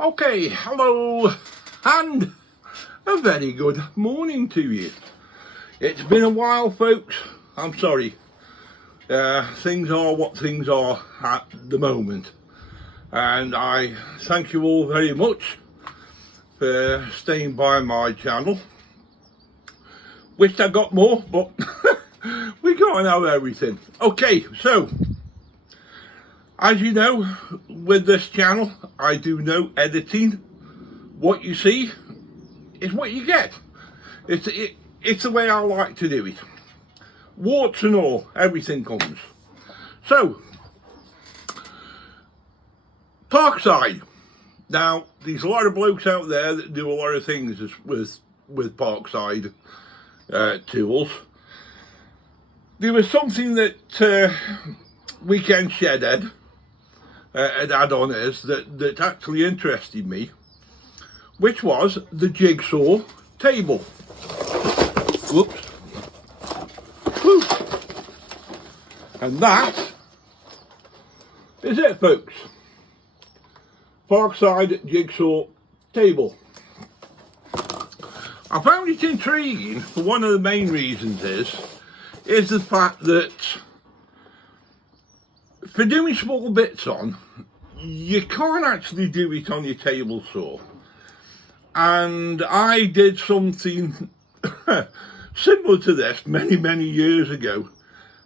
Okay, hello and a very good morning to you. It's been a while, folks. I'm sorry. Things are what things are at the moment. And I thank you all very much for staying by my channel. Wished I got more, but we can't have everything. Okay, so as you know, with this channel, I do no editing. What you see is what you get. It's the way I like to do it. Warts and all, everything comes. So, Parkside. Now, there's a lot of blokes out there that do a lot of things with Parkside tools. There was something that Weekend Shedhead had on us that actually interested me, which was the Jigsaw Table. Whoops. Whew. And that is it, folks. Parkside Jigsaw Table. I found it intriguing for one of the main reasons is the fact that for doing small bits on, you can't actually do it on your table saw. And I did something similar to this many years ago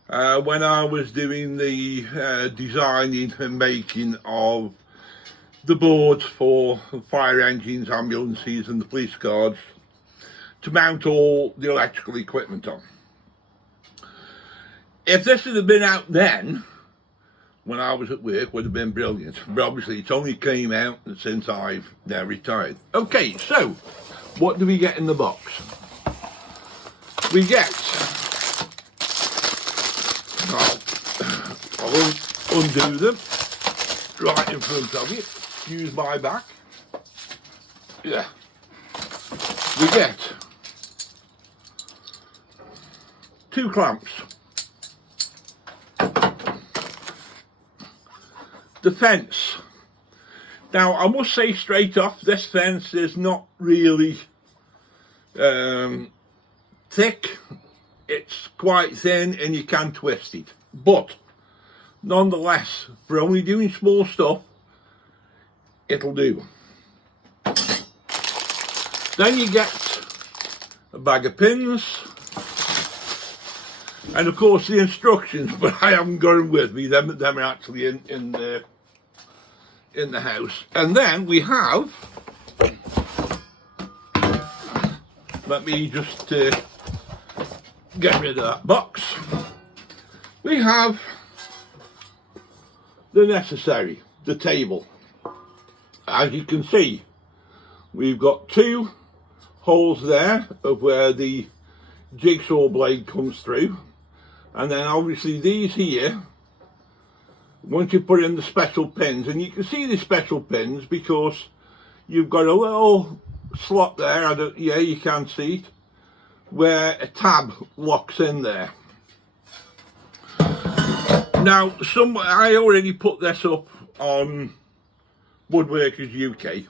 when I was doing the designing and making of the boards for fire engines, ambulances and the police cars to mount all the electrical equipment on. If this had been out then, when I was at work, would have been brilliant. But obviously it's only came out since I've now retired. Okay, so what do we get in the box? We get, I'll undo them right in front of you. Excuse my back. Yeah. We get 2 clamps. The fence. Now I must say straight off, this fence is not really thick. It's quite thin and you can twist it, but nonetheless, for only doing small stuff, it'll do. Then you get a bag of pins and of course the instructions, but I haven't got them with me. Them are actually in the house. And then we have, let me just get rid of that box. We have the necessary, the table. As you can see, we've got 2 holes there of where the jigsaw blade comes through. And then obviously these here, once you put in the special pins, and you can see the special pins because you've got a little slot there, yeah, you can see it, where a tab locks in there. Now, I already put this up on Woodworkers UK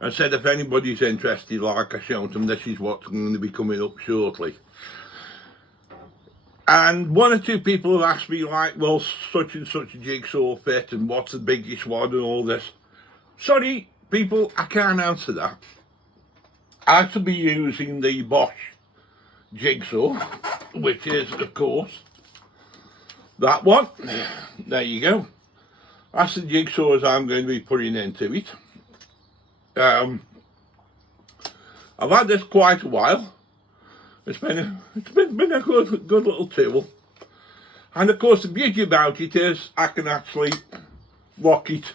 and said if anybody's interested, like I showed them, this is what's going to be coming up shortly. And 1 or 2 people have asked me, like, well, such and such a jigsaw fit and what's the biggest one and all this. Sorry, people, I can't answer that. I shall be using the Bosch jigsaw, which is, of course, that one. There you go. That's the jigsaws I'm going to be putting into it. I've had this quite a while. It's been a good little tool. And of course the beauty about it is I can actually lock it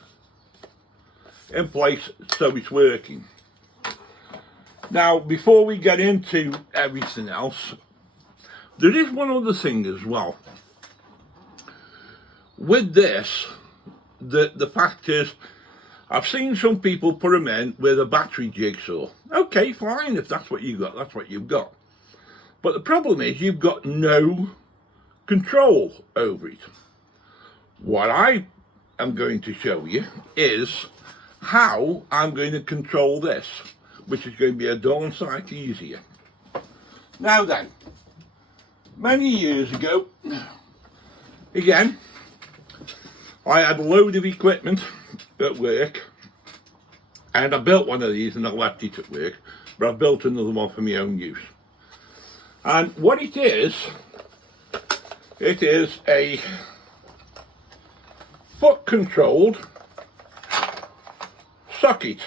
in place so it's working. Now before we get into everything else, there is one other thing as well. With this, the fact is, I've seen some people put them in with a battery jigsaw. Okay, fine, if that's what you got, that's what you've got. But the problem is you've got no control over it. What I am going to show you is how I'm going to control this, which is going to be a darn sight easier. Now then, many years ago, again, I had a load of equipment at work, and I built one of these and I left it at work, but I built another one for my own use. And what it is a foot controlled socket.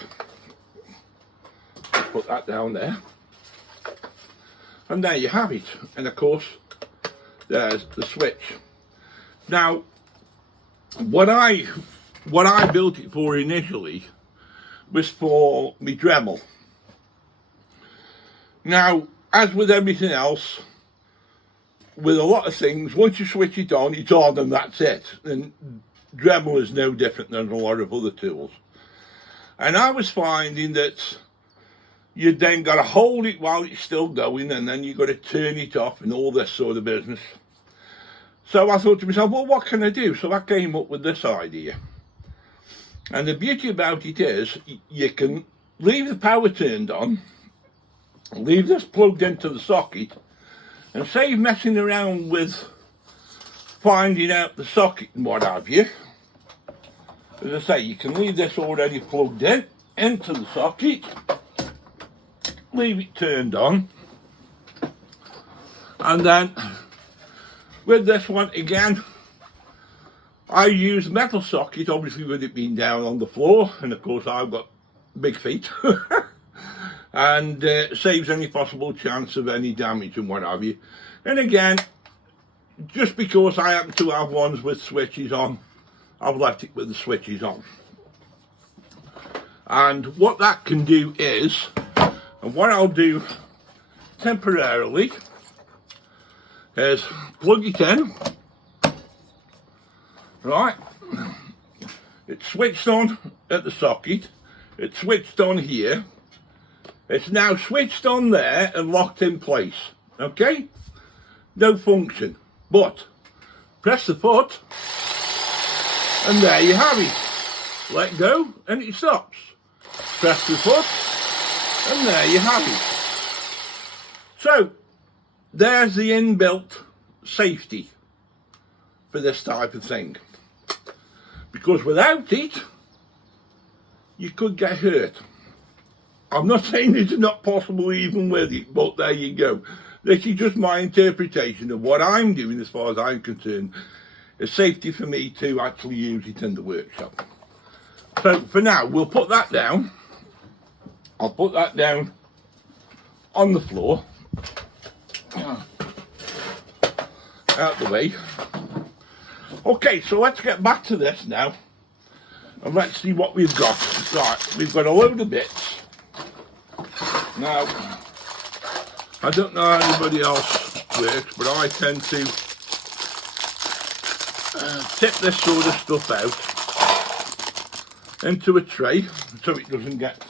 Just put that down there. And there you have it. And of course, there's the switch. Now, what I built it for initially was for my Dremel. Now, as with everything else, with a lot of things, once you switch it on, it's on and that's it. And Dremel is no different than a lot of other tools. And I was finding that you then got to hold it while it's still going, and then you've got to turn it off and all this sort of business. So I thought to myself, well, what can I do? So I came up with this idea. And the beauty about it is you can leave the power turned on, leave this plugged into the socket, and save messing around with finding out the socket and what have you. As I say, you can leave this already plugged in, into the socket, leave it turned on, and then with this one again, I use metal socket, obviously with it being down on the floor, and of course I've got big feet, and saves any possible chance of any damage and what have you. And again, just because I happen to have ones with switches on, I've left it with the switches on. And what that can do is, and what I'll do temporarily, is plug it in. Right, it's switched on at the socket, it's switched on here, it's now switched on there and locked in place, okay? No function, but press the foot and there you have it. Let go and it stops. Press the foot and there you have it. So, there's the inbuilt safety for this type of thing. Because without it, you could get hurt. I'm not saying it's not possible even with it, but there you go. This is just my interpretation of what I'm doing as far as I'm concerned. It's safety for me to actually use it in the workshop. So for now, we'll put that down. I'll put that down on the floor. Out the way. Okay, so let's get back to this now, and let's see what we've got. Right, we've got a load of bits. Now, I don't know how anybody else works, but I tend to tip this sort of stuff out into a tray, so it doesn't get,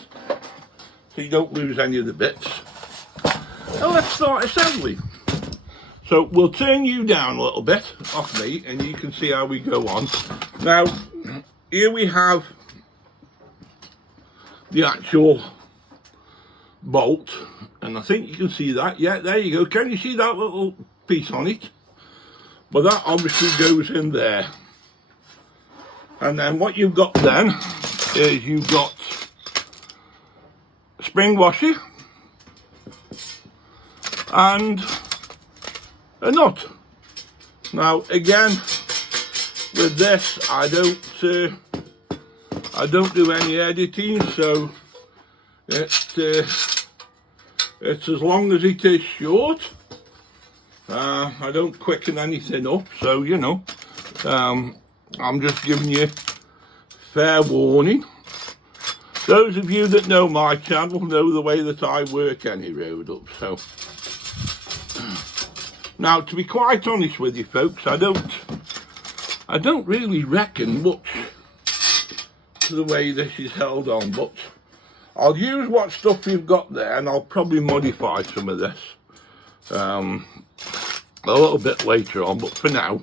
so you don't lose any of the bits. Now let's start assembly. So we'll turn you down a little bit off me and you can see how we go on. Now, here we have the actual bolt, and I think you can see that. Yeah, there you go. Can you see that little piece on it? Well, that obviously goes in there. And then what you've got then is you've got a spring washer and a nut. Now again, with this I don't do any editing, so it's as long as it is short. I don't quicken anything up, so you know, I'm just giving you fair warning. Those of you that know my channel know the way that I work any road up. So now, to be quite honest with you folks, I don't really reckon much to the way this is held on, but I'll use what stuff you've got there, and I'll probably modify some of this a little bit later on, but for now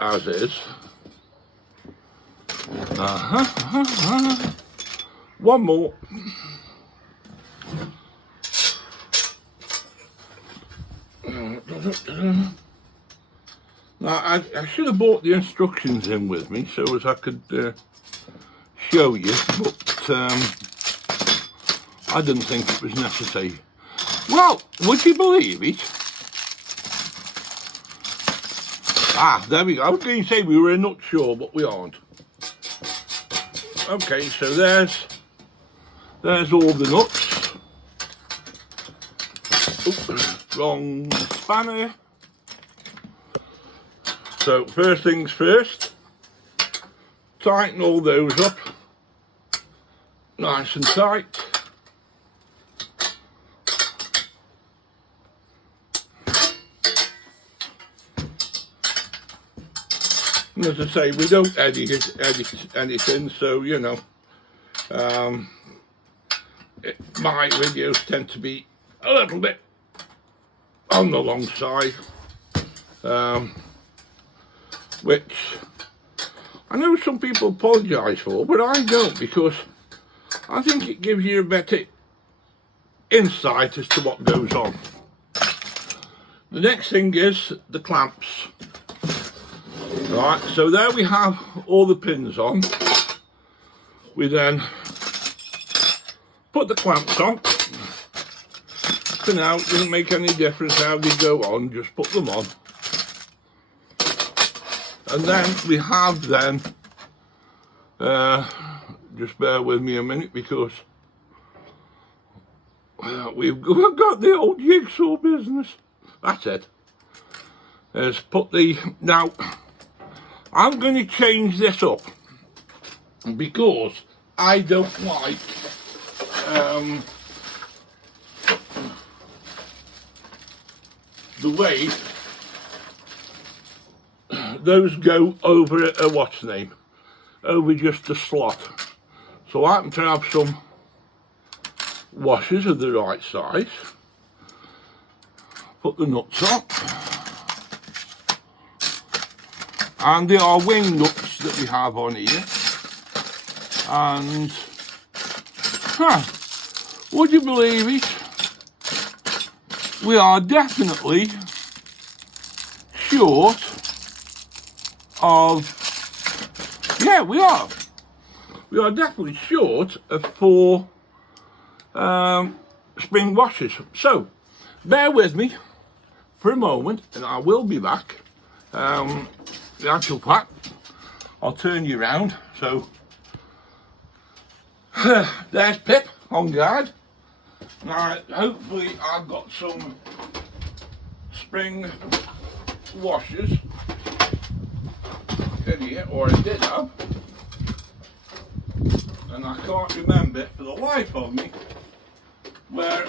as is. One more. Now, I should have brought the instructions in with me so as I could show you, but I didn't think it was necessary. Well, would you believe it? Ah, there we go. I was going to say we were not sure, but we aren't. Okay, so there's all the nuts. Oops, wrong spanner. So first things first, tighten all those up nice and tight. And as I say, we don't edit anything, so you know, my videos tend to be a little bit on the long side, which I know some people apologise for, but I don't, because I think it gives you a better insight as to what goes on. The next thing is the clamps. Right, so there we have all the pins on. We then put the clamps on. So now it doesn't make any difference how they go on, just put them on. And then we have then, just bear with me a minute, because we've got the old jigsaw business. That's it. Let's put the, now I'm going to change this up because I don't like the way those go over a what's name, over just a slot. So I happen to have some washers of the right size. Put the nuts on. And there are wing nuts that we have on here. And, would you believe it? We are definitely short of, yeah, we are. We are definitely short of 4 spring washers. So, bear with me for a moment and I will be back. The actual fact, I'll turn you around. So there's Pip on guard. Now hopefully I've got some spring washers in here, or I did have, and I can't remember for the life of me where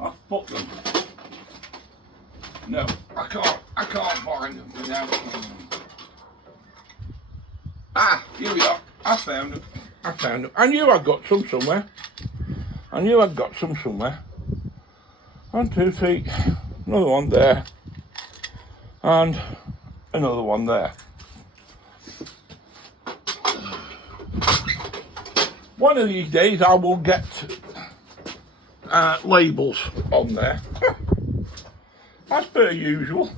I've put them. No, I can't find them now. Ah, here we are. I found them. I knew I'd got some somewhere. 1, 2, 3. Another one there. And another one there. One of these days I will get labels on there. As per usual.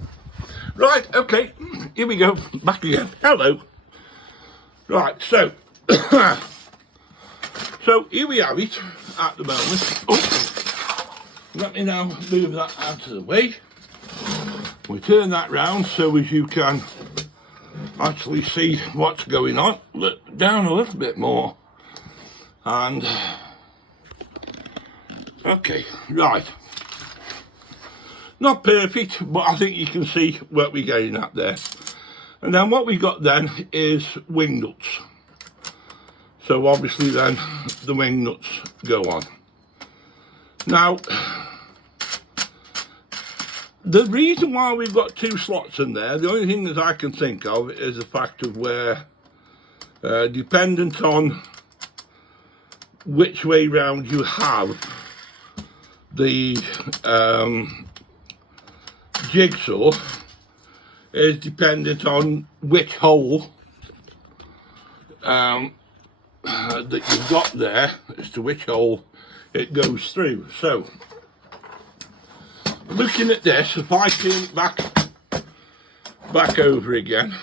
Right, okay, here we go, back again. Hello. Right, so, so here we have it at the moment. Oh, let me now move that out of the way. We turn that round so as you can actually see what's going on. Look down a little bit more. And, okay, right. Not perfect, but I think you can see what we're getting at there. And then what we got then is wing nuts. So obviously then the wing nuts go on. Now, the reason why we've got 2 slots in there, the only thing that I can think of is the fact of where, dependent on which way round you have the jigsaw, is dependent on which hole that you've got there, as to which hole it goes through. So, looking at this, if I turn it back over again,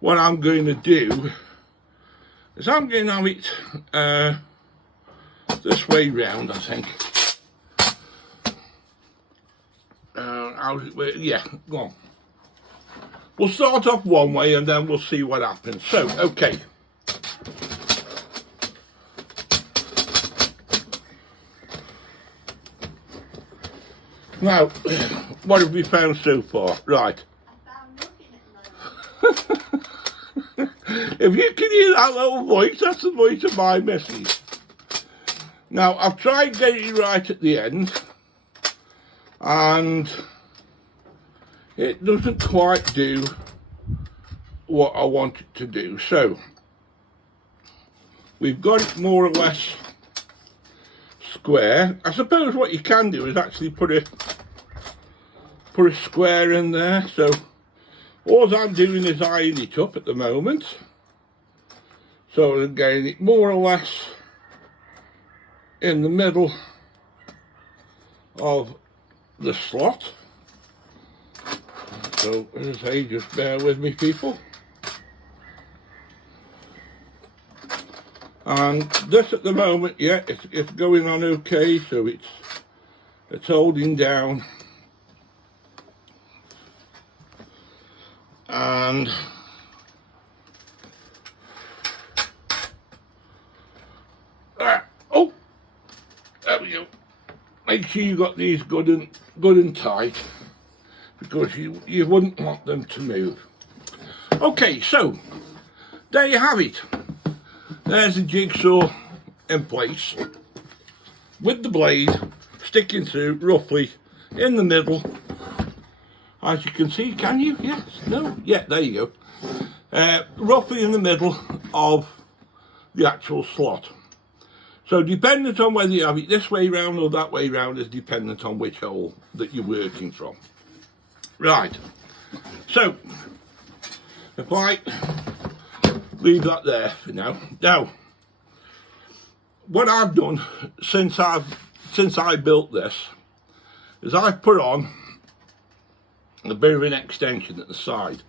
what I'm going to do is I'm going to have it this way round, I think. How's it work? Yeah, go on. We'll start off one way and then we'll see what happens. So, okay. Now, what have we found so far? Right. If you can hear that little voice, that's the voice of my missus. Now, I've tried getting it right at the end, and it doesn't quite do what I want it to do. So, we've got it more or less square. I suppose what you can do is actually put a square in there. So, all I'm doing is eyeing it up at the moment. So I'm getting it more or less in the middle of the slot. So as I say, just bear with me, people. And this at the moment, yeah, it's going on okay. So it's holding down. And oh, there we go. Make sure you got these good and tight, because you wouldn't want them to move. Okay, so there you have it. There's the jigsaw in place with the blade sticking through roughly in the middle. As you can see, can you? Yes, no, yeah, there you go. Roughly in the middle of the actual slot. So dependent on whether you have it this way round or that way round is dependent on which hole that you're working from. Right, so if I leave that there for now. Now, what I've done since I built this is I've put on a bit of an extension at the side.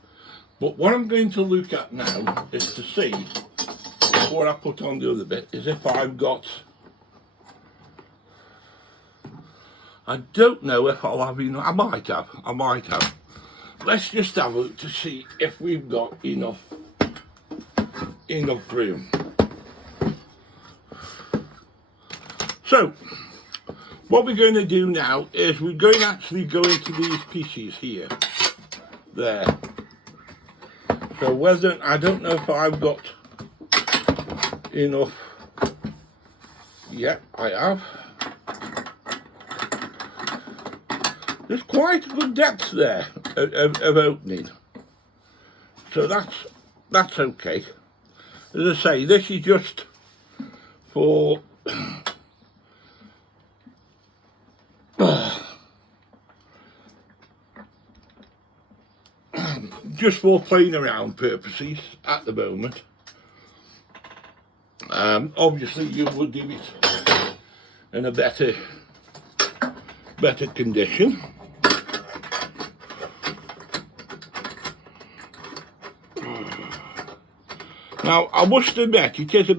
But what I'm going to look at now is to see, before I put on the other bit, is if I've got, I don't know if I'll have enough. I might have. Let's just have a look to see if we've got enough room. So, what we're going to do now is we're going to actually go into these pieces here, there. So whether, I don't know if I've got enough. Yeah, I have. There's quite a good depth there of opening. So that's okay. As I say, this is just for just for playing around purposes at the moment. Obviously you would do it in a better condition. Now I must admit it is a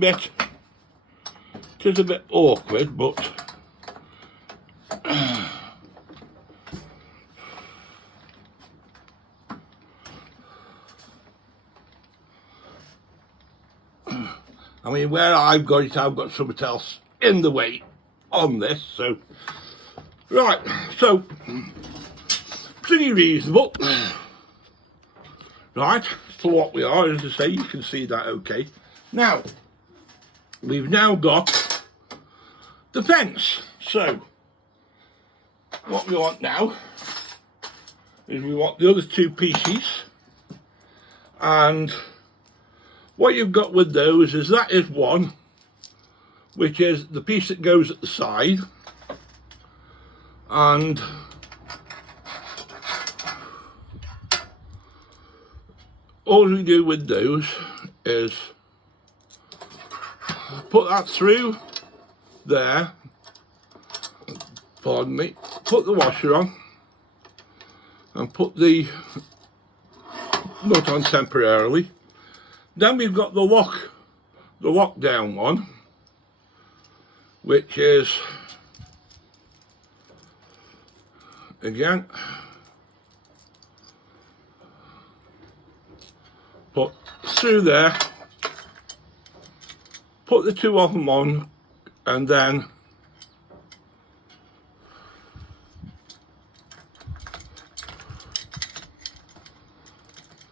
bit awkward, but I mean, where I've got it, I've got something else in the way on this, so right, so pretty reasonable, right, for what we are. As I say, you can see that okay. Now we've now got the fence. So what we want now is we want the other two pieces, and what you've got with those is that is one, which is the piece that goes at the side, and all we do with those is put that through there, pardon me, put the washer on and put the nut on temporarily. Then we've got the lockdown one, which is again put through there, put the two of them on, and then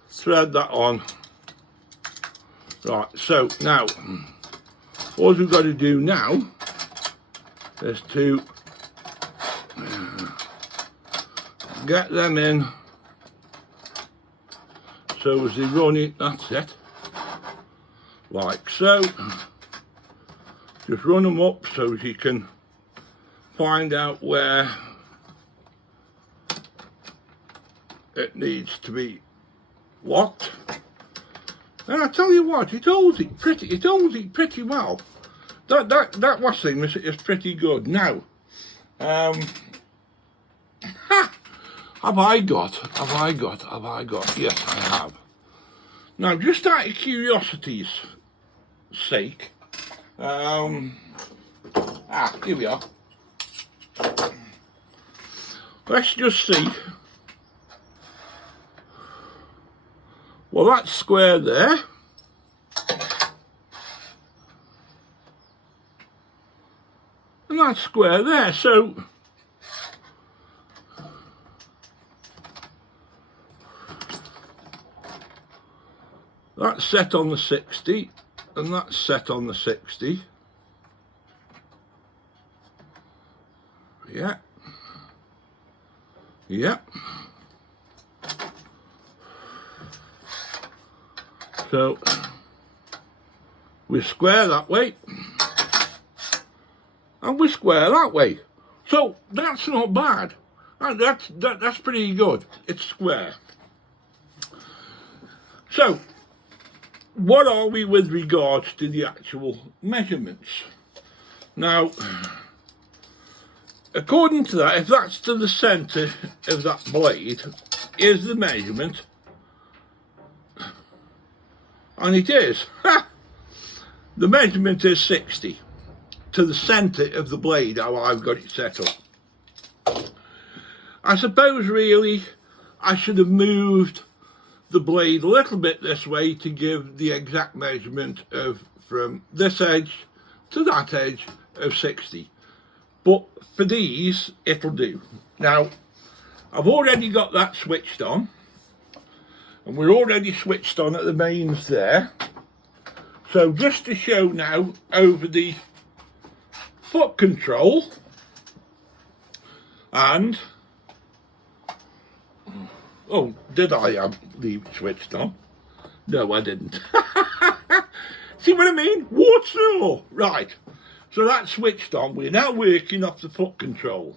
thread that on. Right, so now all we've got to do now is to get them in so as they run it, that's it, like so. Just run them up so you can find out where it needs to be locked. And I tell you what, it holds it pretty well. That washing machine is pretty good. Now, have I got? Yes, I have. Now, just out of curiosity's sake, here we are. Let's just see. Well, that's square there. And that's square there, so that's set on the 60, and that's set on the 60. Yeah. Yep. So we square that way, and we square that way. So that's not bad. That's pretty good. It's square. So what are we with regards to the actual measurements? Now, according to that, if that's to the centre of that blade, is the measurement. And it is. The measurement is 60 to the centre of the blade, how I've got it set up. I suppose really I should have moved the blade a little bit this way to give the exact measurement of from this edge to that edge of 60. But for these, it'll do. Now, I've already got that switched on. And we're already switched on at the mains there. So just to show now over the foot control, and oh, did I leave it switched on? No, I didn't. See what I mean? What's all? Right. So that's switched on. We're now working off the foot control.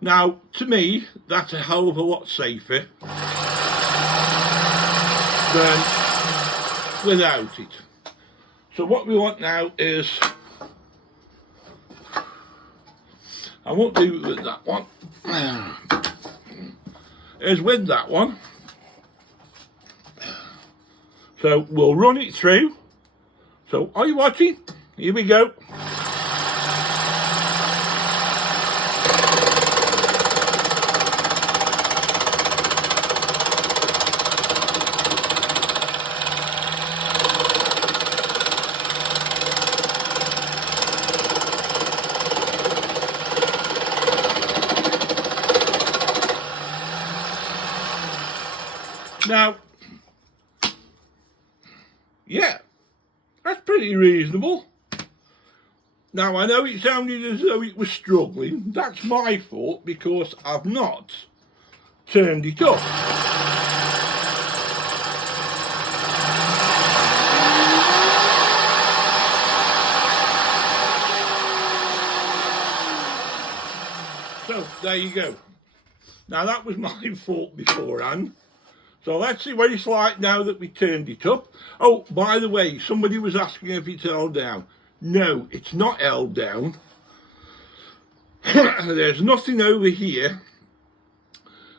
Now, to me, that's a hell of a lot safer than without it. So what we want now is, I won't do it with that one, is with that one. So we'll run it through. So are you watching? Here we go. Now, yeah, that's pretty reasonable. Now, I know it sounded as though it was struggling. That's my fault because I've not turned it up. So, there you go. Now that was my fault beforehand. So let's see what it's like now that we turned it up. Oh, by the way, somebody was asking if it's held down. No, it's not held down. There's nothing over here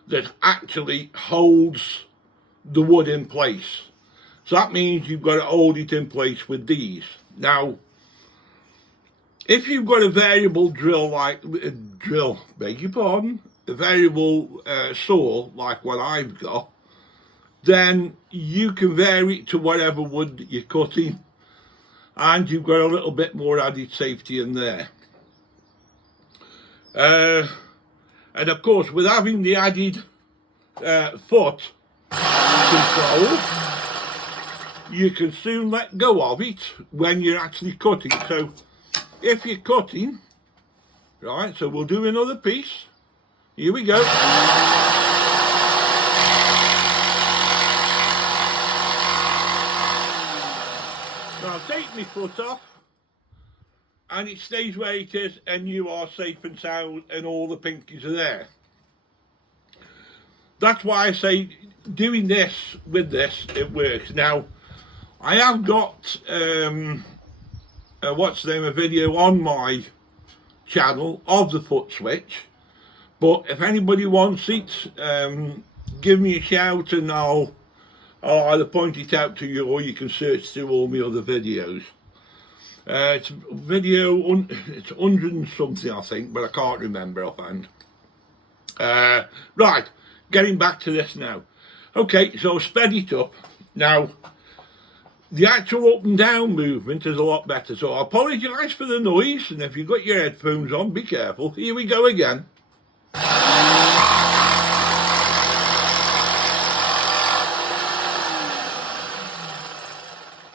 that actually holds the wood in place. So that means you've got to hold it in place with these. Now, if you've got a variable beg your pardon, a variable saw like what I've got, then you can vary it to whatever wood that you're cutting, and you've got a little bit more added safety in there. And of course, with having the added foot control, you can soon let go of it when you're actually cutting. So if you're cutting, right, so we'll do another piece. Here we go. So I'll take my foot off, and it stays where it is, and you are safe and sound, and all the pinkies are there. That's why I say doing this with this, it works. Now, I have got what's the name, a video on my channel of the foot switch, but if anybody wants it, give me a shout and I'll either point it out to you, or you can search through all my other videos. It's video, it's 100 and something I think, but I can't remember offhand. Right, getting back to this now. Okay, so sped it up. Now, the actual up and down movement is a lot better, so I apologise for the noise, and if you've got your headphones on, be careful. Here we go again.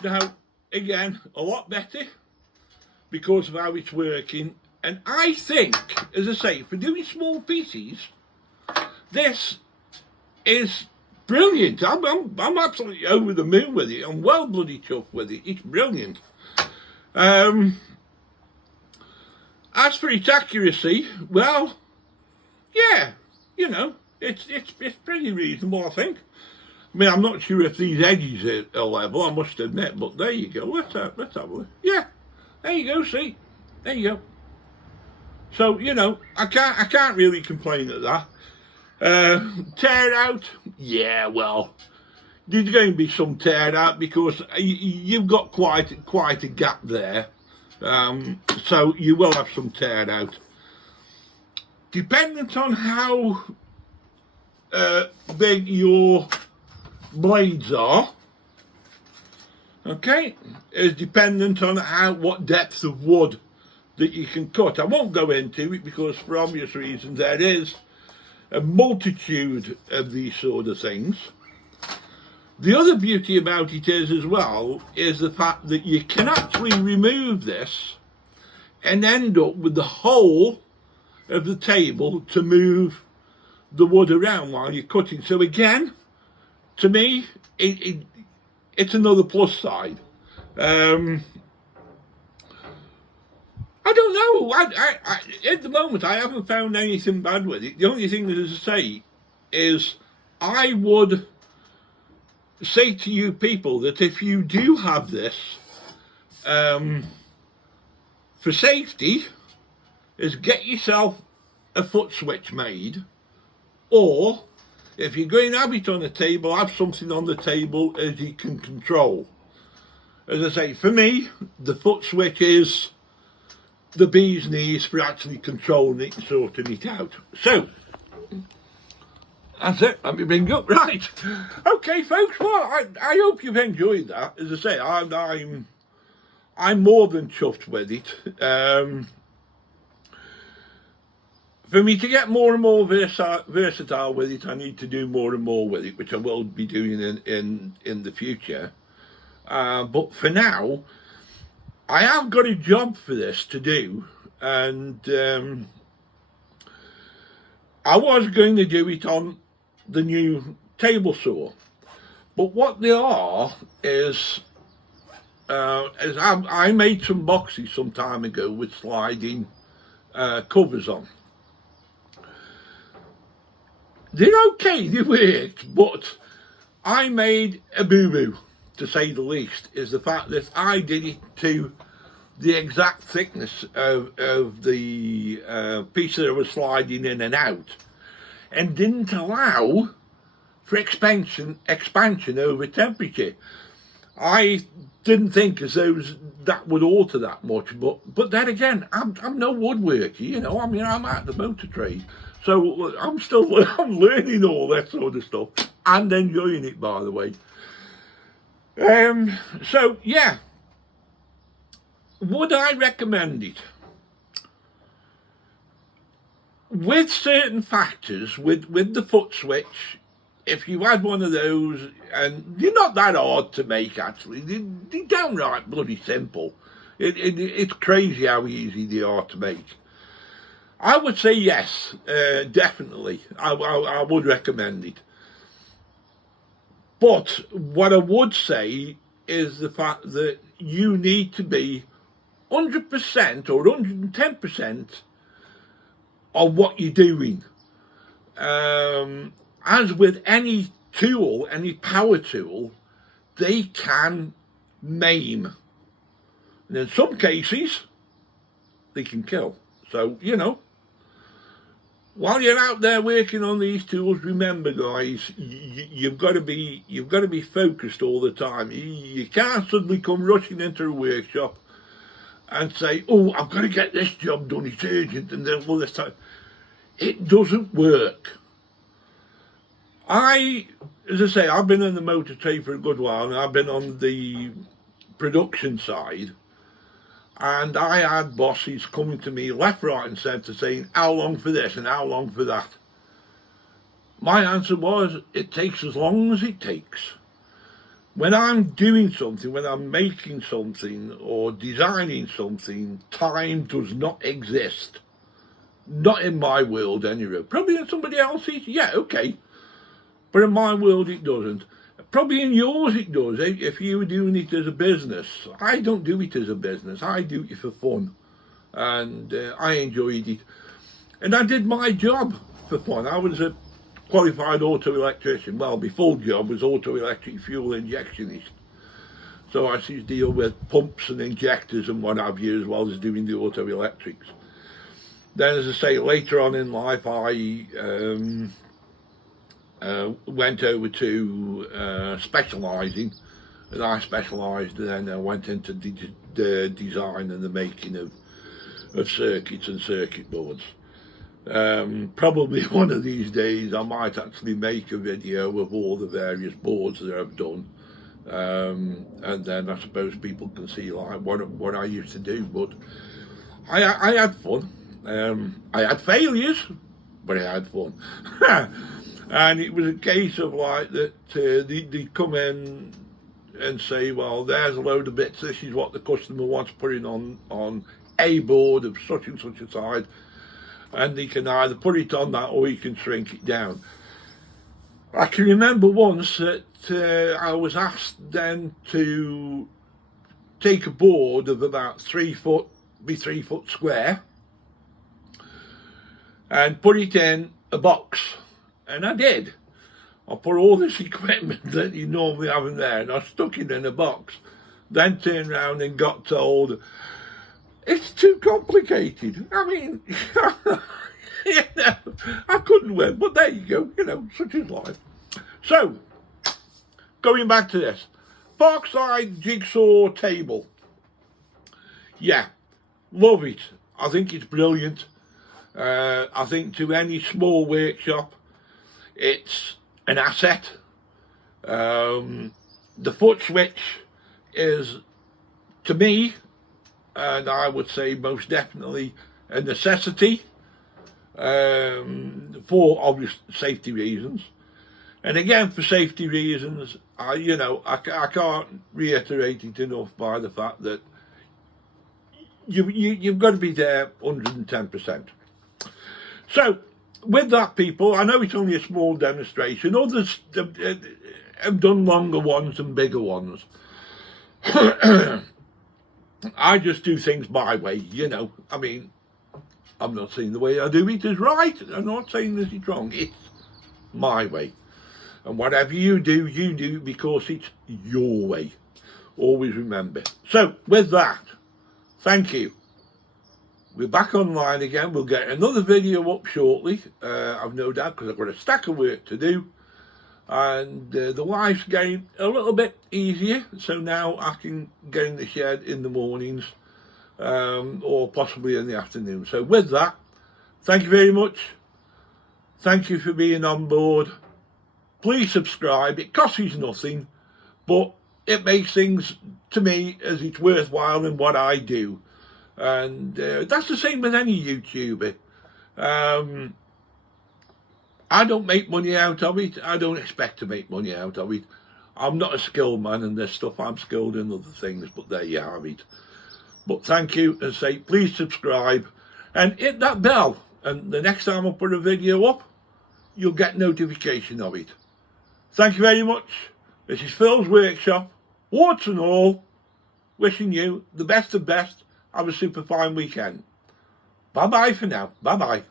Now, again, a lot better because of how it's working, and I think, as I say, for doing small pieces, this is brilliant. I'm absolutely over the moon with it. I'm well bloody chuffed with it. It's brilliant. As for its accuracy, well, yeah, you know, it's pretty reasonable, I think. I mean, I'm not sure if these edges are level, I must admit, but there you go. Let's have a look. Yeah, there you go. See, there you go. So, you know, I can't really complain at that. Tear out, yeah, well, there's going to be some tear out because you've got quite a gap there, so you will have some tear out. Dependent on how big your blades are, okay, is dependent on what depth of wood that you can cut. I won't go into it because for obvious reasons there is a multitude of these sort of things. The other beauty about it is as well is the fact that you can actually remove this and end up with the whole of the table to move the wood around while you're cutting. So again, to me, it's another plus side. I don't know. I at the moment, I haven't found anything bad with it. The only thing that I say is I would say to you people that if you do have this, for safety, is get yourself a foot switch made, or if you're going to have it on a table, have something on the table as you can control. As I say, for me, the foot switch is the bee's knees for actually controlling it and sorting it out. So, that's it. Let me bring up. Right. Okay, folks. Well, I hope you've enjoyed that. As I say, I'm more than chuffed with it. For me to get more and more versatile with it, I need to do more and more with it, which I will be doing in the future. But for now, I have got a job for this to do, and I was going to do it on the new table saw, but what they are is I made some boxes some time ago with sliding covers on. They're okay, they worked, but I made a boo-boo, to say the least, is the fact that I did it to the exact thickness of the piece that I was sliding in and out, and didn't allow for expansion over temperature. I didn't think as though that would alter that much, but then again, I'm no woodworker, you know. I mean, I'm out of the motor trade, so I'm learning all that sort of stuff and enjoying it, by the way. So yeah, would I recommend it? With certain factors, with the foot switch, if you had one of those, and they're not that hard to make actually, they're downright bloody simple. It's crazy how easy they are to make. I would say yes, definitely. I would recommend it. But what I would say is the fact that you need to be 100% or 110% on what you're doing. As with any tool, any power tool, they can maim. And in some cases, they can kill. So, you know, while you're out there working on these tools, remember, guys, you've got to be focused all the time. You can't suddenly come rushing into a workshop and say, "Oh, I've got to get this job done. It's urgent," and then all this time. It doesn't work. As I say, I've been in the motor trade for a good while, and I've been on the production side. And I had bosses coming to me left, right and centre saying, "How long for this and how long for that?" My answer was, it takes as long as it takes. When I'm doing something, when I'm making something or designing something, time does not exist. Not in my world anyway. Probably in somebody else's, yeah, okay. But in my world it doesn't. Probably in yours it does, if you were doing it as a business. I don't do it as a business, I do it for fun. And I enjoyed it. And I did my job for fun. I was a qualified auto electrician. Well, my full job was auto electric fuel injectionist. So I used to deal with pumps and injectors and what have you, as well as doing the auto electrics. Then, as I say, later on in life, I went over to specialising, and I specialised, and then I went into the design and the making of circuits and circuit boards. Probably one of these days I might actually make a video of all the various boards that I've done, and then I suppose people can see like what I used to do. But I had fun. I had failures, but I had fun. And it was a case of like that they'd come in and say, "Well, there's a load of bits, this is what the customer wants putting on a board of such and such a size, and they can either put it on that or you can shrink it down." I can remember once that I was asked then to take a board of about 3 foot square and put it in a box. And I did. I put all this equipment that you normally have in there, and I stuck it in a box. Then turned around and got told, "It's too complicated." I mean, you know, I couldn't win, but there you go. You know, such is life. So, going back to this, Parkside Jigsaw Table. Yeah, love it. I think it's brilliant. I think to any small workshop, it's an asset. The foot switch is, to me, and I would say most definitely, a necessity for obvious safety reasons. And again, for safety reasons, I can't reiterate it enough by the fact that you've got to be there 110%. So, with that, people, I know it's only a small demonstration. Others have done longer ones and bigger ones. I just do things my way, you know. I mean, I'm not saying the way I do it is right. I'm not saying this is wrong. It's my way. And whatever you do because it's your way. Always remember. So, with that, thank you. We're back online again. We'll get another video up shortly, I've no doubt, because I've got a stack of work to do. And the life's getting a little bit easier, so now I can get in the shed in the mornings, or possibly in the afternoon. So with that, thank you very much. Thank you for being on board. Please subscribe. It costs you nothing, but it makes things to me as it's worthwhile in what I do. And that's the same with any YouTuber. I don't make money out of it. I don't expect to make money out of it. I'm not a skilled man in this stuff. I'm skilled in other things, but there you have it. But thank you, and say please subscribe and hit that bell. And the next time I put a video up, you'll get notification of it. Thank you very much. This is Phil's Workshop, warts and all, wishing you the best of best. Have a super fine weekend. Bye-bye for now. Bye-bye.